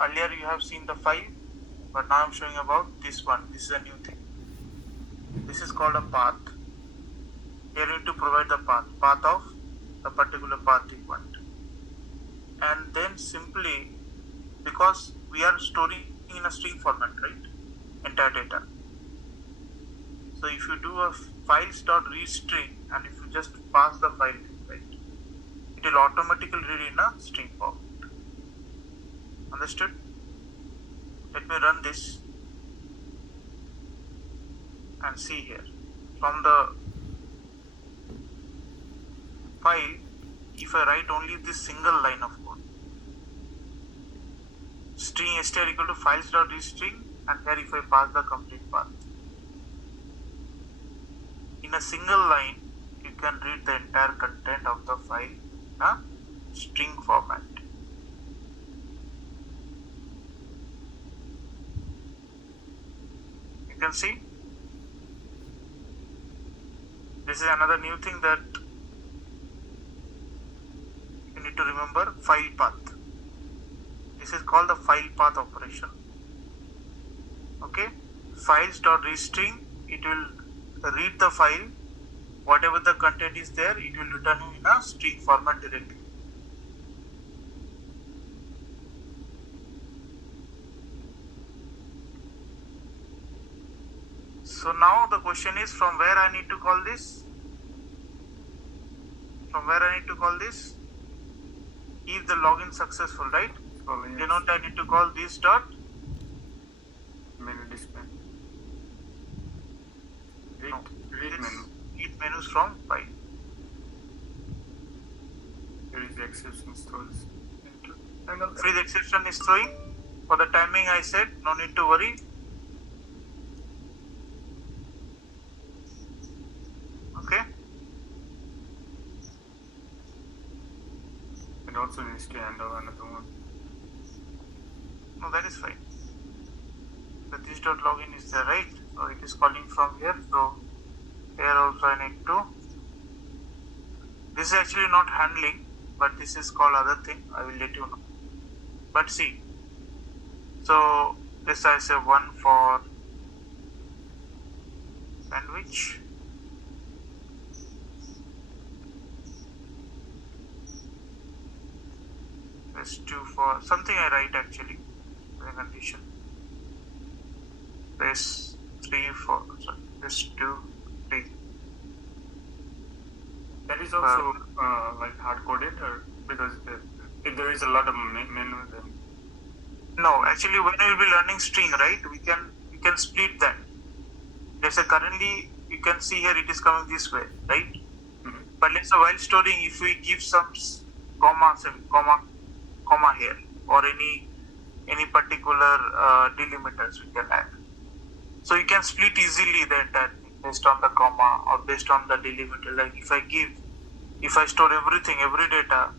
Earlier you have seen the file, but now I'm showing about this one. This is a new thing. This is called a path. Here you need to provide the path of the particular path you want. And then simply, because we are storing in a string format, right? Entire data. So if you do a files.readString and if you just pass the file, right, it will automatically read in a string format. Understood? Let me run this and see here. From the file, if I write only this single line of code, string str equal to files.readString, and here if I pass the complete path. In a single line, you can read the entire content of the file in a string format. You can see this is another new thing that you need to remember: file path. This is called the file path operation. Okay, files.readString, it will read the file, whatever the content is there, it will return you in a string format directly. So now the question is, from where I need to call this? From where I need to call this? If the login successful, right? Oh, yes. Denote I need to call this dot Menu display. no, Read menu. read menus from file. Here is the exception stores. Free the exception is throwing. For the timing I said, no need to worry. Okay. It also needs to handle another one. No, that is fine. So this dot login is there, right? So it is calling from here. So here also I need to. This is actually not handling, but this is called other thing. I will let you know. But see. So this I say one for sandwich. This 2 for something I write actually. The condition. This 3 for sorry. This 2, 3. That is also like hard coded, or because if there is a lot of menu, then No, actually when we will be learning string, right, we can split that. Let's say currently you can see here it is coming this way, right? mm-hmm. But let's say while storing, if we give some comma here or any particular delimiters we can add. So you can split easily the entire thing based on the comma or based on the delimiter. Like if I store everything, every data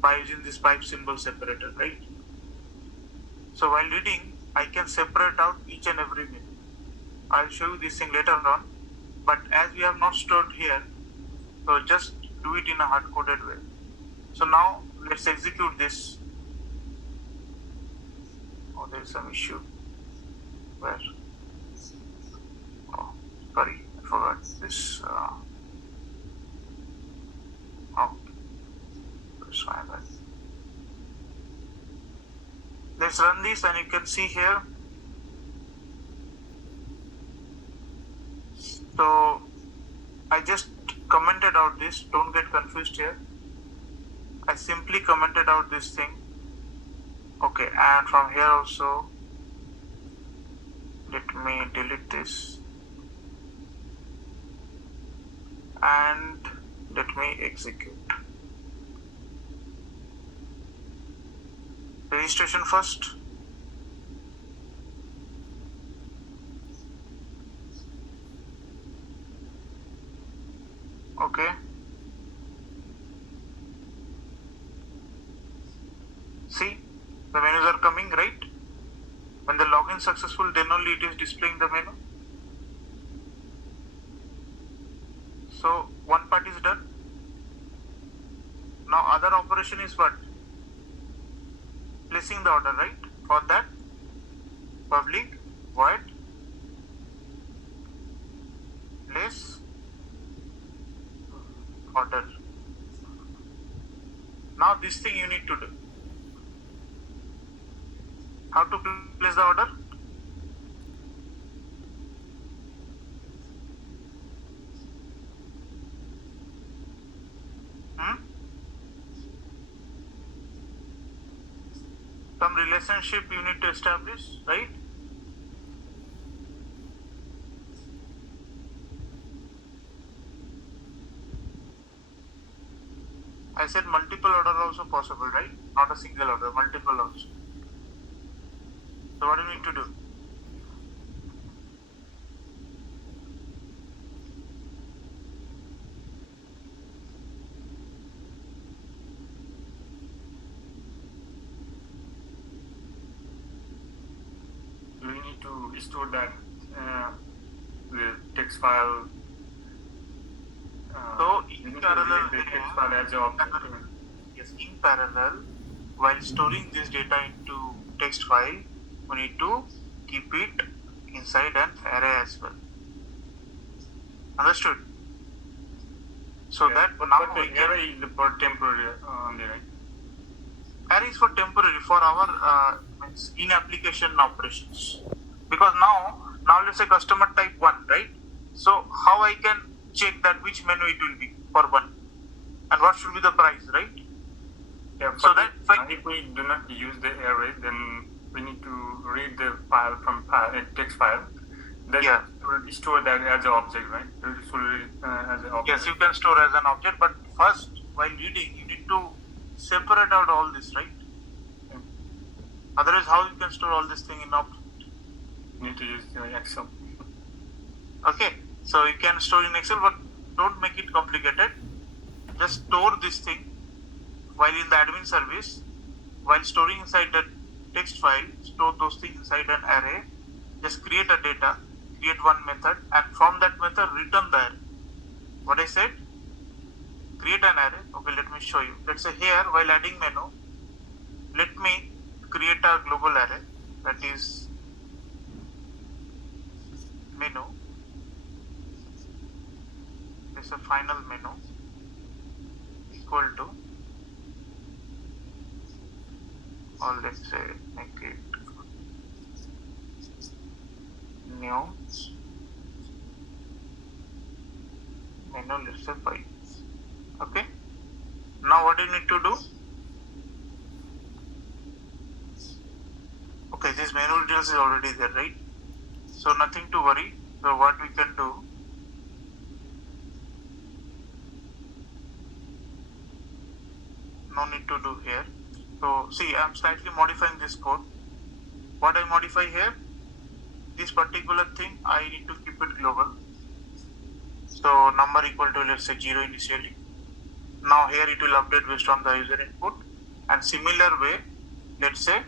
by using this pipe symbol separator, right? So while reading, I can separate out each and every menu. I'll show you this thing later on. But as we have not stored here, so just do it in a hard-coded way. So now let's execute this. Oh, there is some issue. Where? Oh, sorry, I forgot this. Oh, that's fine. Let's run this, and you can see here. So I just commented out this. Don't get confused here. I simply commented out this thing. Okay, and from here also, let me delete this and let me execute. Registration first. Okay. See, the menus are coming, right? When the login successful, then only it is displaying the menu. So one part is done. Now other operation is what? Placing the order, right? For that, public void place order. Now this thing you need to do. How to place the order? Some relationship you need to establish, right? I said multiple order also possible, right? Not a single order, multiple also. So what do you need to do? We need to store that the text file. So we in need to parallel, read the text file as an object. yes, in parallel, while storing this data into text file, we need to keep it inside an array as well. Understood? So Yeah, that but now the we can, array is for temporary only, right? array is for temporary for our in application operations. Because now let's say customer type 1, right? So how I can check that which menu it will be for 1 and what should be the price, right? Yeah, So that if we do not use the array, then we need to read the file from text file. Then will store that as an object, right? As an object. Yes, you can store as an object, but first, while reading, you need to separate out all this, right? Yeah. Otherwise, how you can store all this thing in object? You need to use Excel. Okay, so you can store in Excel, but don't make it complicated. Just store this thing while in the admin service, while storing inside the text file, store those things inside an array. Just create a data, create one method, and from that method return the array. What I said? Create an array. Okay, let me show you. Let's say here, while adding menu, let me create a global array, that is menu. This is a final menu equal to, or let's say make it new menu, let's say 5. Okay, now what do you need to do? Okay, this menu details is already there, right? So nothing to worry. So what we can do, no need to do here. So see, I'm slightly modifying this code. What I modify here, this particular thing, I need to keep it global. So number equal to, let's say 0 initially. Now here it will update based on the user input, and similar way, let's say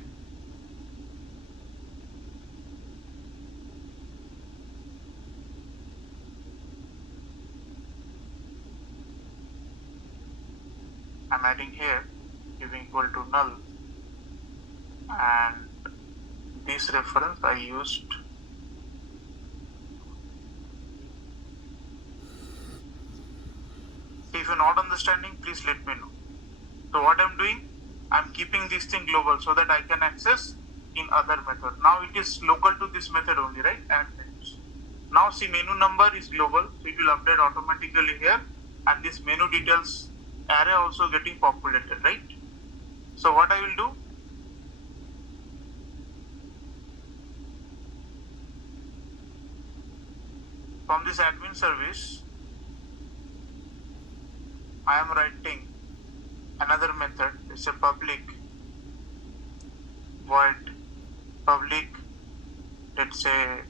I'm adding here giving equal to null, and this reference I used if you're not understanding, please let me know. So what I'm doing, I'm keeping this thing global so that I can access in other method. Now it is local to this method only, right? Add menus. Now see, menu number is global, so it will update automatically here, and this menu details array also getting populated, right? So what I will do, from this admin service, I am writing another method. It's a public void public, let's say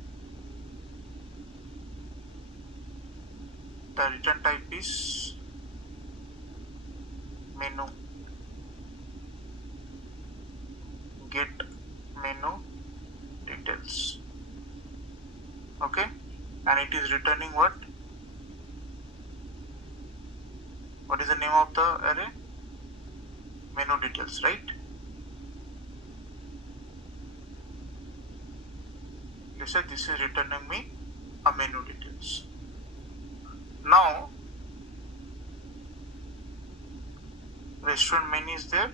the return type is menu, get menu details. Okay, and it is returning what? What is the name of the array? Menu details, right? Let's say this is returning me a menu details. Now restaurant menu is there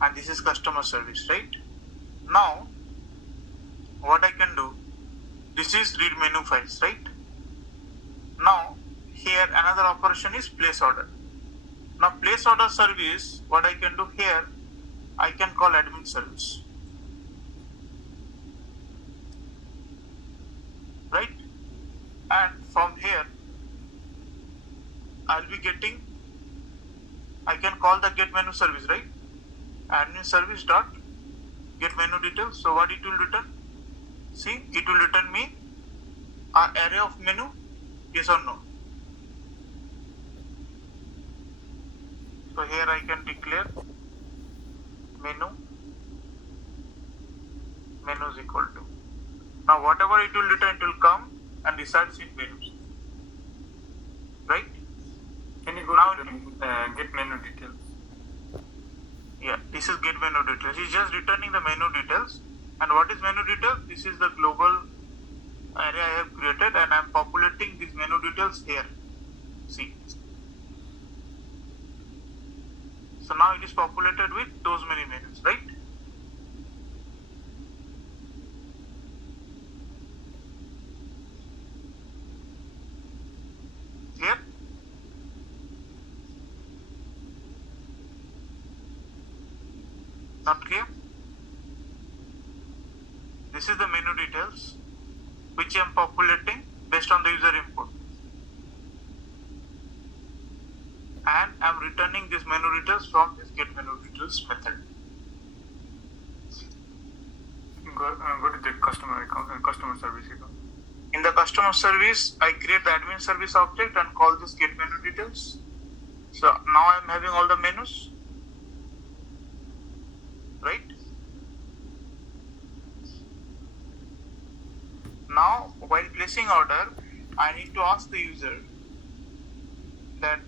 and this is customer service, right? Now what I can do, this is read menu files, right? Now here another operation is place order. Now place order service, what I can do here, I can call admin service, right? And from here I'll be getting, I can call the get menu service, right? Admin service dot get menu details. So what it will return? See, it will return me an array of menu, yes or no. So here I can declare menu is equal to. Now whatever it will return, it will come and resides in menus, right? Can you go now to the get menu details? Yeah, this is get menu details. It's just returning the menu details. And what is menu details? This is the global array I have created and I am populating these menu details here. See. So now it is populated with those many menus, right? Clear? Not clear? This is the menu details which I am populating based on the user input. And I am returning this menu details from this get menu details method. Go to the customer account, customer service account. In the customer service, I create the admin service object and call this get menu details. So now I am having all the menus, right? Now while placing order, I need to ask the user that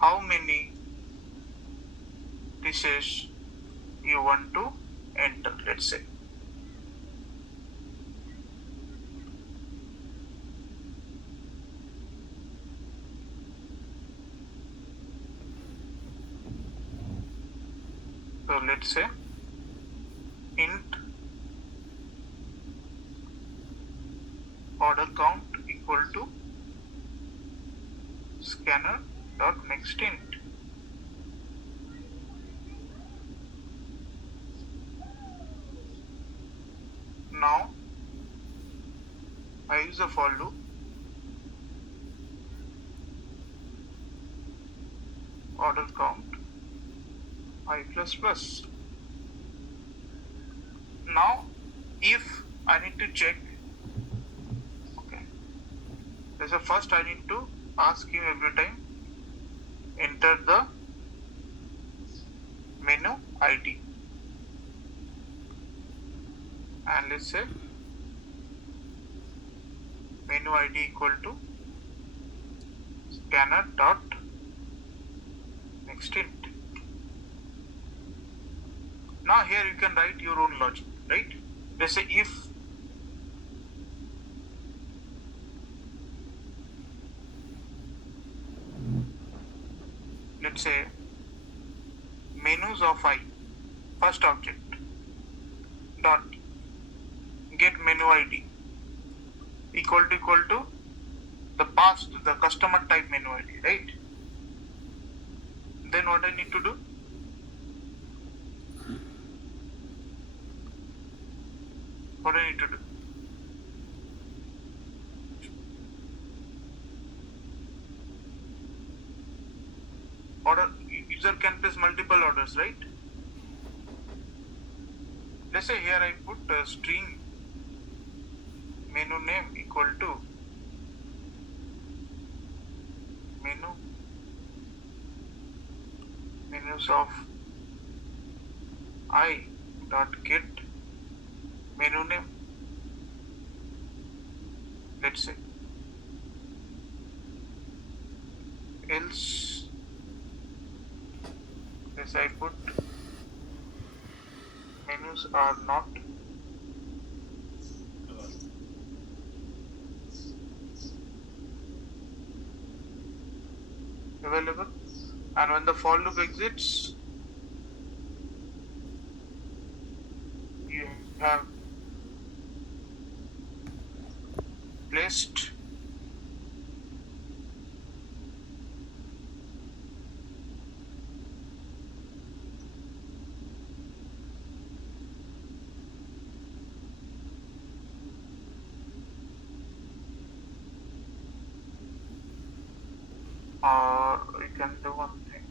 how many dishes you want to enter, let's say. So let's say int order count equal to scanner dot next int. Now I use a for loop. Order count I plus plus. Now if I need to check, okay, so first I need to ask him every time enter the menu ID and let's say menu ID equal to scanner dot next int. Now here you can write your own logic, right? Let's say if let's say menus of I, first object dot get menu ID equal to the past, the customer type menu ID, right? Then what I need to do? What I need to do? Order, user can place multiple orders, right? Let's say here I put a string menu name equal to menus of I dot get menu name, let's say. Else as I put menus are not available, and when the for loop exits, you have placed or we can do one thing.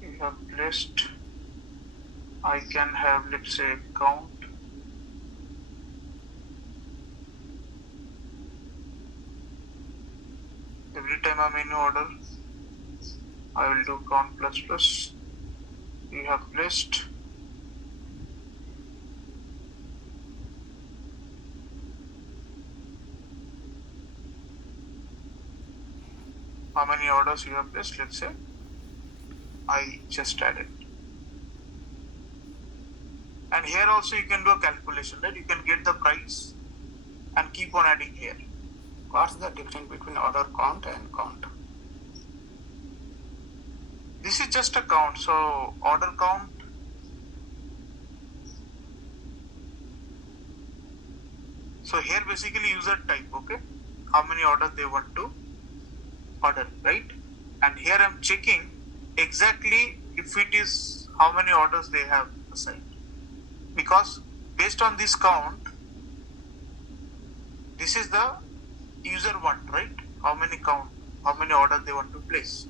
You have placed, I can have, let's say, count every time a menu order. I will do count plus plus. You have placed how many orders you have placed. Let's say I just added. And here also you can do a calculation, right? You can get the price and keep on adding here. What's the difference between order count and count? This is just a count. So order count, so here basically user type, okay, how many orders they want to order, right? And here I'm checking exactly if it is how many orders they have assigned, because based on this count, this is the user want, right? How many orders they want to place.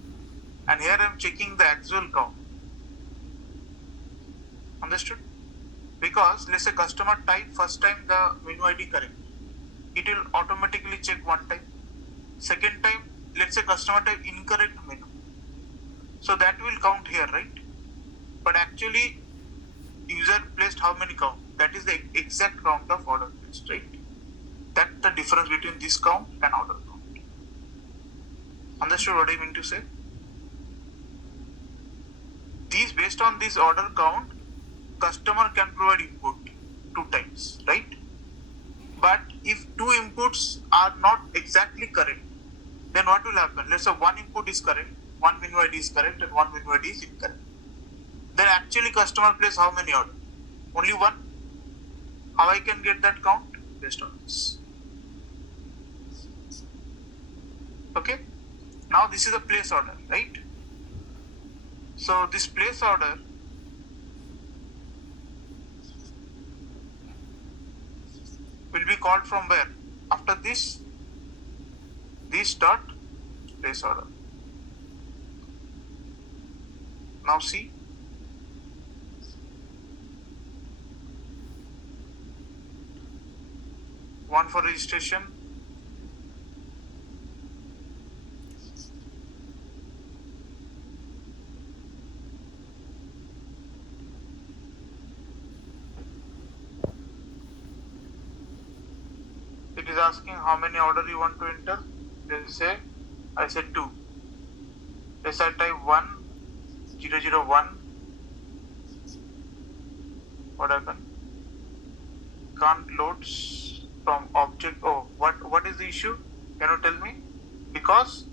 And here I'm checking the actual count. Understood? Because let's say customer type first time the menu ID correct, it will automatically check one time. Second time, let's say customer type incorrect menu, so that will count here, right? But actually user placed how many count, that is the exact count of order placed, right? That's the difference between this count and order count. Understood what I mean to say? These, based on this order count, customer can provide input 2 times, right? But if 2 inputs are not exactly correct, then what will happen? Let's say one input is correct, one menu ID is correct, and one menu ID is incorrect. Then actually customer place how many orders? Only one. How I can get that count? Based on this. Okay. Now this is a place order, right? So this place order will be called from where? After this dot place order. Now see, one for registration, it is asking how many order you want to enter. Let's say I said 2. Let's say I type 1001. What happened? Can't loads from object. Oh, what is the issue? Can you tell me? Because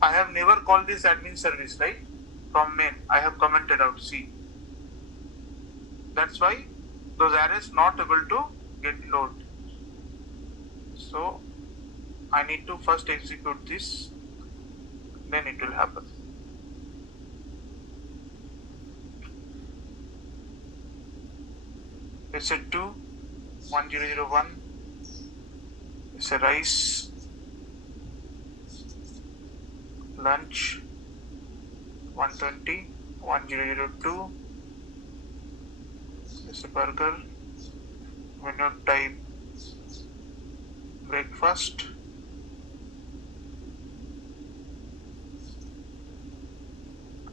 I have never called this admin service, right? From main, I have commented out C. That's why those arrays not able to get load. So I need to first execute this, then it will happen. Let's say 1001. Let's say rice, lunch 120, 1002. Let's say burger, menu type breakfast,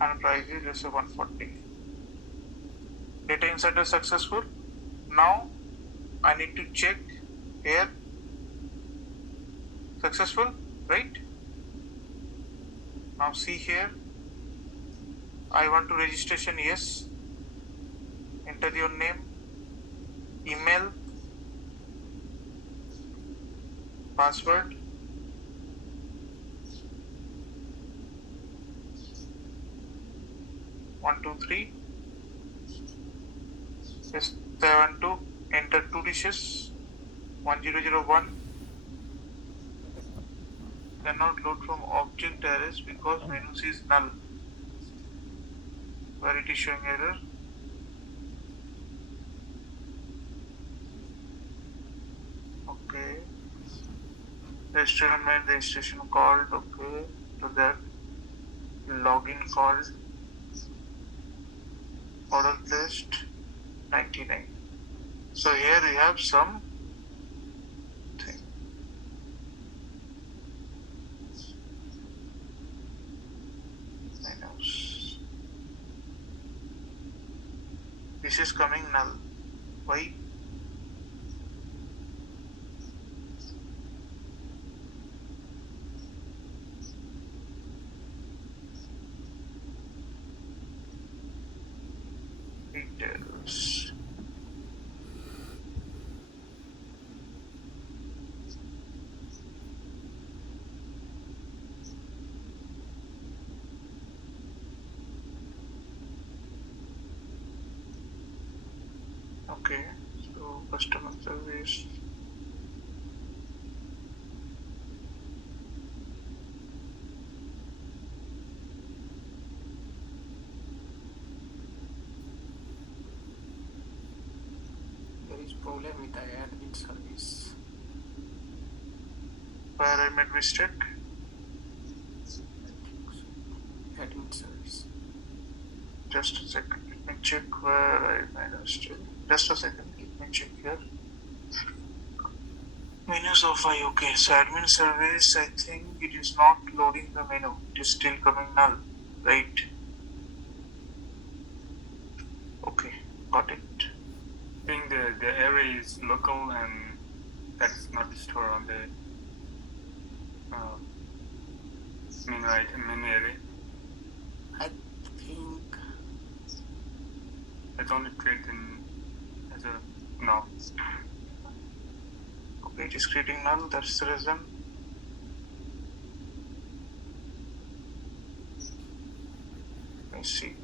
and price is, let's say, 140. Data insert is successful. Now I need to check here, successful, right? Now see here, I want to registration, yes. Enter your name, email, password, 3. Yes, I want to enter 2 dishes. 1001 cannot load from object arrays because menus is null. Where it is showing error. Okay. Restaurant registration called. Okay. To that login called. Order placed 99. So here we have some thing. Menus. This is coming null. Why? Details. Okay, so customer service. There is problem with the admin service. Where I made mistake? Admin service. Just a second. Let me check where I made a mistake. Just a second. Let me check here. Menus of I. Okay, so admin service. I think it is not loading the menu. It is still coming null, right? Okay, got it. I think the array is local and that's not stored on the menu array. I think It's only created as a null. Okay, it is creating null. That's the reason. Let me see.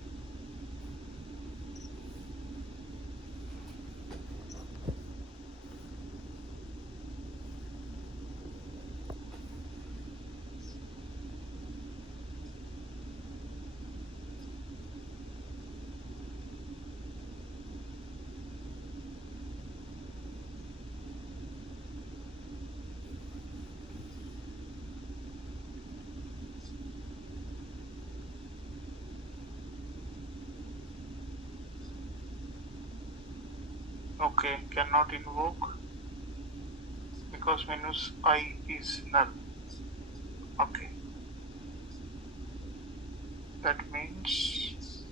Okay, cannot invoke because menus I is null. Okay, that means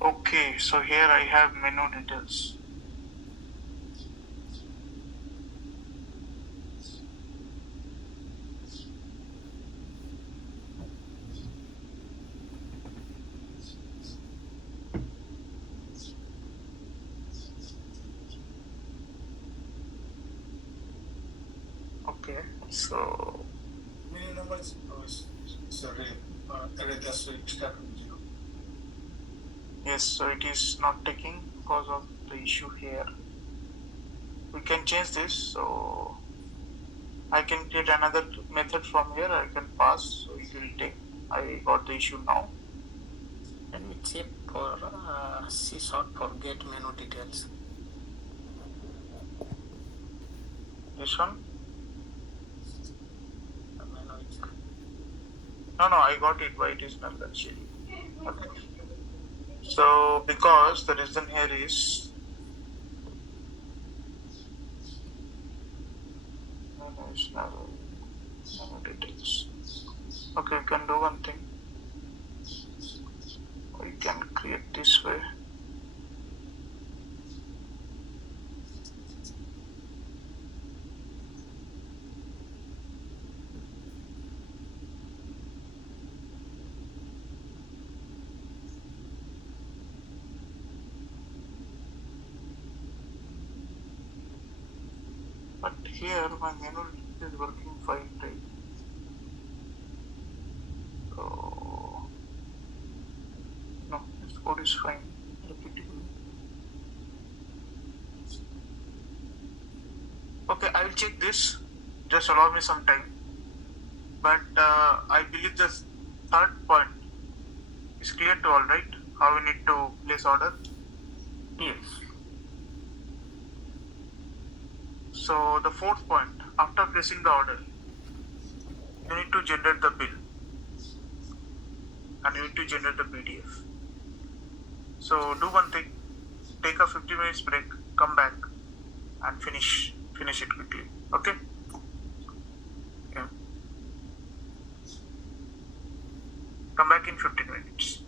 okay, so here I have menu details. Okay, so menu number is sorry, array that's what it happened, you know. yes, so it is not taking because of the issue here. We can change this, so I can create another method from here. I can pass, so it will take. I got the issue now. Let me check for C short for get menu details. This one? The menu is No, I got it. Why it is null actually? Okay. So because the reason here is menu is null. Menu details. Okay, we can do one thing. We can create this way. But here my menu is working fine, right? mode is fine. Okay, I will check this. Just allow me some time. But I believe the third point is clear to all, right? How we need to place order. Yes. So the fourth point, after placing the order, you need to generate the bill and you need to generate the PDF. So do one thing, take a 50 minutes break, come back and finish it quickly. Okay? Yeah. Come back in 15 minutes.